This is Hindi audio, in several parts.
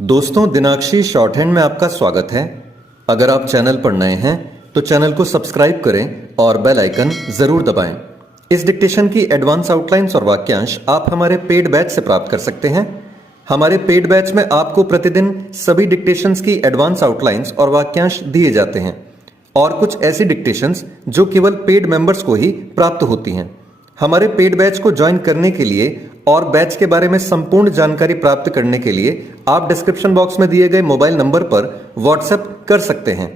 दोस्तों, दिनाक्षी शॉर्ट हैंड में आपका स्वागत है। अगर आप चैनल पर नए हैं तो चैनल को सब्सक्राइब करें और बेल आइकन जरूर दबाएं। इस डिक्टेशन की एडवांस आउटलाइंस और वाक्यांश आप हमारे पेड बैच से प्राप्त कर सकते हैं। हमारे पेड बैच में आपको प्रतिदिन सभी डिक्टेशंस की एडवांस आउटलाइंस और वाक्यांश दिए जाते हैं और कुछ ऐसी डिक्टेशंस जो केवल पेड मेंबर्स को ही प्राप्त होती हैं। हमारे पेड बैच को ज्वाइन करने के लिए और बैच के बारे में संपूर्ण जानकारी प्राप्त करने के लिए आप डिस्क्रिप्शन बॉक्स में दिए गए मोबाइल नंबर पर व्हाट्सएप कर सकते हैं।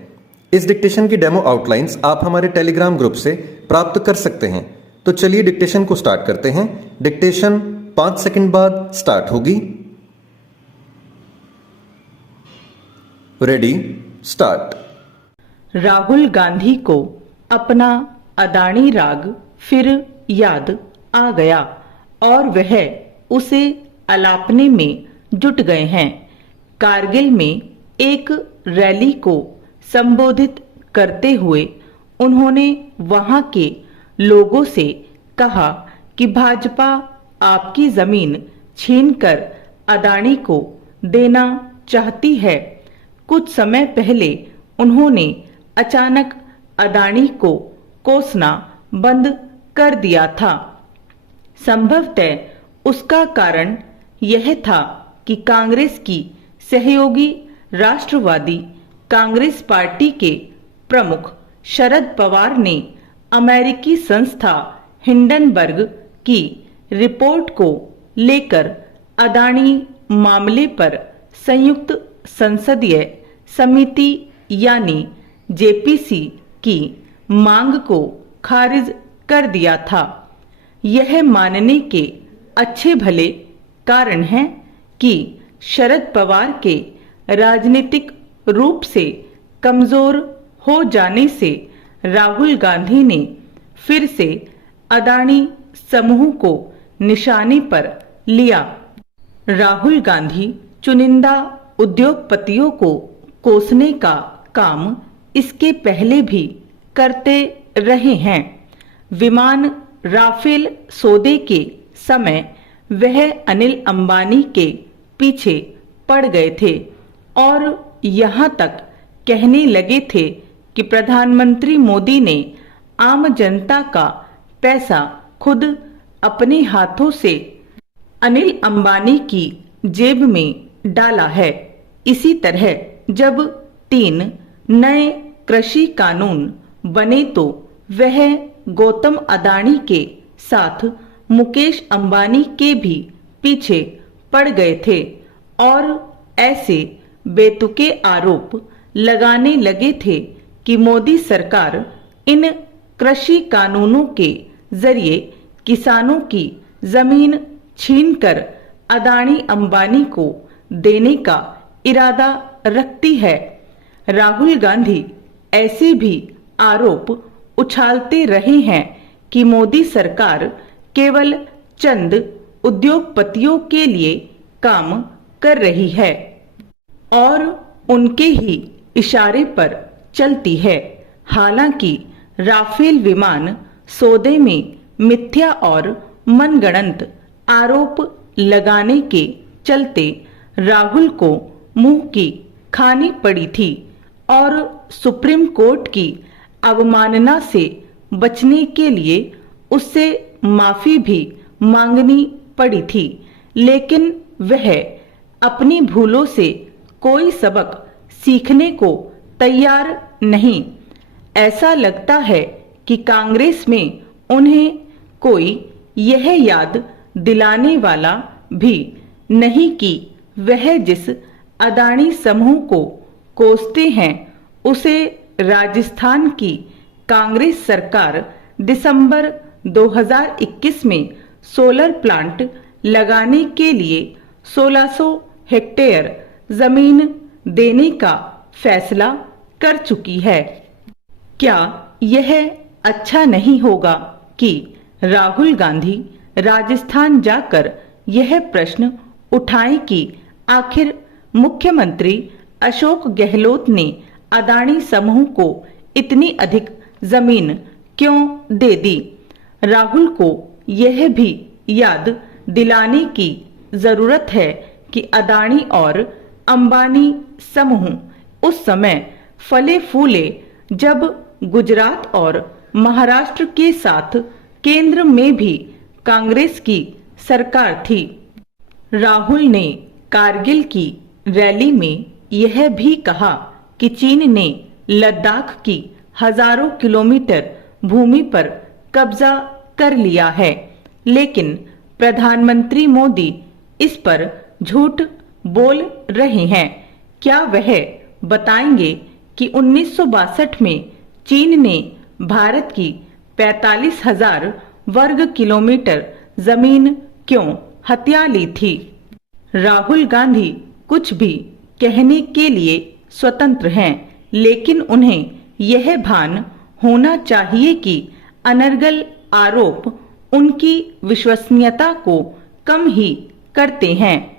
इस डिक्टेशन की डेमो आउटलाइंस आप हमारे टेलीग्राम ग्रुप से प्राप्त कर सकते हैं। तो चलिए डिक्टेशन को स्टार्ट करते हैं। डिक्टेशन 5 सेकंड बाद स्टार्ट होगी। Ready, start. राहुल गांधी को अपना अदानी राग फिर याद आ गया और वह उसे अलापने में जुट गए हैं। कारगिल में एक रैली को संबोधित करते हुए उन्होंने वहां के लोगों से कहा कि भाजपा आपकी जमीन छीनकर अदानी को देना चाहती है। कुछ समय पहले उन्होंने अचानक अदानी को कोसना बंद कर दिया था। संभवतः उसका कारण यह था कि कांग्रेस की सहयोगी राष्ट्रवादी कांग्रेस पार्टी के प्रमुख शरद पवार ने अमेरिकी संस्था हिंडनबर्ग की रिपोर्ट को लेकर अदानी मामले पर संयुक्त संसदीय समिति यानी जेपीसी की मांग को खारिज कर दिया था। यह मानने के अच्छे भले कारण हैं कि शरद पवार के राजनीतिक रूप से कमजोर हो जाने से राहुल गांधी ने फिर से अदानी समूह को निशाने पर लिया। राहुल गांधी चुनिंदा उद्योगपतियों को कोसने का काम इसके पहले भी करते रहे हैं। विमान राफेल सौदे के समय वह अनिल अंबानी के पीछे पड़ गए थे और यहाँ तक कहने लगे थे कि प्रधानमंत्री मोदी ने आम जनता का पैसा खुद अपने हाथों से अनिल अंबानी की जेब में डाला है। इसी तरह जब 3 नए कृषि कानून बने तो वह गौतम अदानी के साथ मुकेश अंबानी के भी पीछे पड़ गए थे और ऐसे बेतुके आरोप लगाने लगे थे कि मोदी सरकार इन कृषि कानूनों के जरिए किसानों की जमीन छीनकर अदानी अंबानी को देने का इरादा रखती है। राहुल गांधी ऐसे भी आरोप उछालते रहे हैं कि मोदी सरकार केवल चंद उद्योगपतियों के लिए काम कर रही है और उनके ही इशारे पर चलती है। हालांकि राफेल विमान सौदे में मिथ्या और मनगढ़ंत आरोप लगाने के चलते राहुल को मुंह की खानी पड़ी थी और सुप्रीम कोर्ट की अवमानना से बचने के लिए उससे माफी भी मांगनी पड़ी थी, लेकिन वह अपनी भूलों से कोई सबक सीखने को तैयार नहीं। ऐसा लगता है कि कांग्रेस में उन्हें कोई यह याद दिलाने वाला भी नहीं कि वह जिस अदानी समूह को कोसते हैं उसे राजस्थान की कांग्रेस सरकार दिसंबर 2021 में सोलर प्लांट लगाने के लिए 1600 हेक्टेयर जमीन देने का फैसला कर चुकी है। क्या यह अच्छा नहीं होगा कि राहुल गांधी राजस्थान जाकर यह प्रश्न उठाएं कि आखिर मुख्यमंत्री अशोक गहलोत ने अदानी समूह को इतनी अधिक जमीन क्यों दे दी? राहुल को यह भी याद दिलाने की जरूरत है कि अदानी और अंबानी समूह उस समय फले फूले जब गुजरात और महाराष्ट्र के साथ केंद्र में भी कांग्रेस की सरकार थी। राहुल ने कारगिल की रैली में यह भी कहा कि चीन ने लद्दाख की हजारों किलोमीटर भूमि पर कब्जा कर लिया है, लेकिन प्रधानमंत्री मोदी इस पर झूठ बोल रहे हैं। क्या वह बताएंगे कि 1962 में चीन ने भारत की 45,000 वर्ग किलोमीटर जमीन क्यों हथिया ली थी? राहुल गांधी कुछ भी कहने के लिए स्वतंत्र हैं, लेकिन उन्हें यह भान होना चाहिए कि अनर्गल आरोप उनकी विश्वसनीयता को कम ही करते हैं।